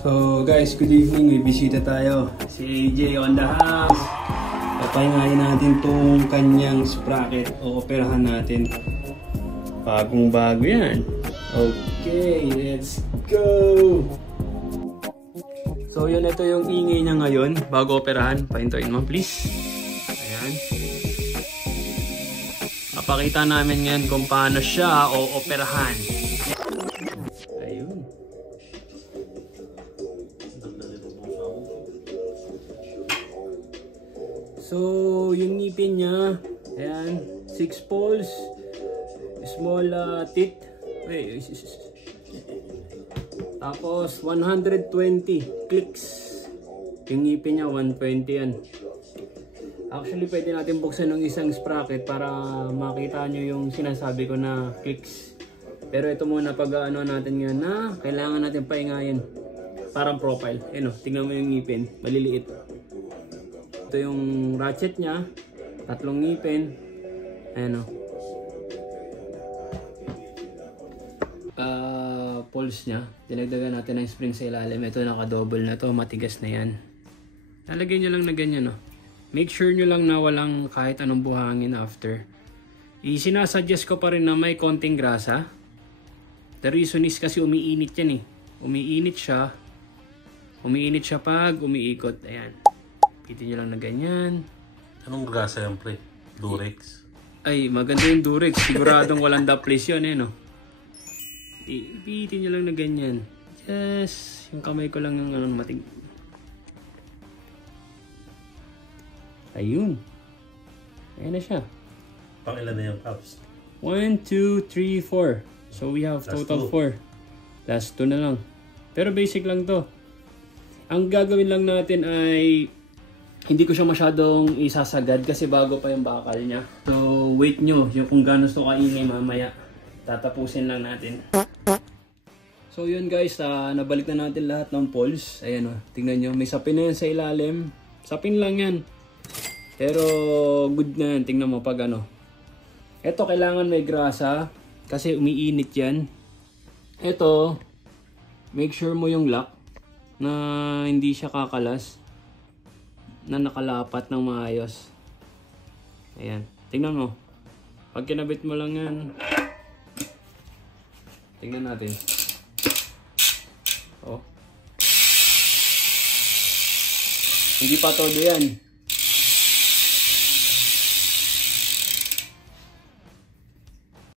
So guys, good evening. May bisita tayo. Si AJ on the house. Papahingayin natin tong kanyang sprocket o operahan natin. Bagong bago yan. Okay, let's go! So yun, ito yung ingay niya ngayon. Bago operahan, pahintuin mo please. Ayan. Papakita namin ngayon kung paano siya o operahan. Ayun. So, yung ngipin niya, ayan, 6 poles, small teeth, tapos 120 clicks, yung ngipin niya 120 yan. Actually, pwede natin buksan ng isang sprocket para makita nyo yung sinasabi ko na clicks. Pero ito muna pag-ano natin ngayon na kailangan natin pahingayin, parang profile. Ayun o, tingnan mo yung ngipin, maliliit. Ito yung ratchet niya, 3 ngipin. Ayan o. Poles niya, dinagdagan natin ng spring sa ilalim. Ito naka-double na to, matigas na yan. Lalagay nyo lang na ganyan o. Make sure nyo lang na walang kahit anong buhangin after. Isinasuggest ko pa rin na may konting grasa. The reason is kasi umiinit yan eh. Umiinit siya pag umiikot. Ayan. Pitin nyo lang na ganyan. Anong grasa yan, pre? Durex? Ay, maganda yung Durex. Siguradong walang daplis yun, eh, no? Ipitin nyo lang na ganyan. Yes. Yung kamay ko lang yung matig. Ayun. Ayan na siya. Pang ilan na yung cups? 1, 2, 3, 4. So we have total 4. Last 2 na lang. Pero basic lang to. Ang gagawin lang natin ay hindi ko siya masyadong isasagad kasi bago pa yung bakal niya. So wait nyo yung kung gaano ito kaingay mamaya. Tatapusin lang natin. So yun guys, nabalik na natin lahat ng poles. Ayan o, tingnan nyo. May sapin na yan sa ilalim. Sapin lang yan. Pero good na yan. Tingnan mo pag ano. Ito kailangan may grasa kasi umiinit yan. Ito, make sure mo yung lock na hindi siya kakalas, na nakalapat ng maayos. Ayan. Tingnan mo. Pag kinabit mo lang yan. Tingnan natin. Oh. Hindi pa todo yan.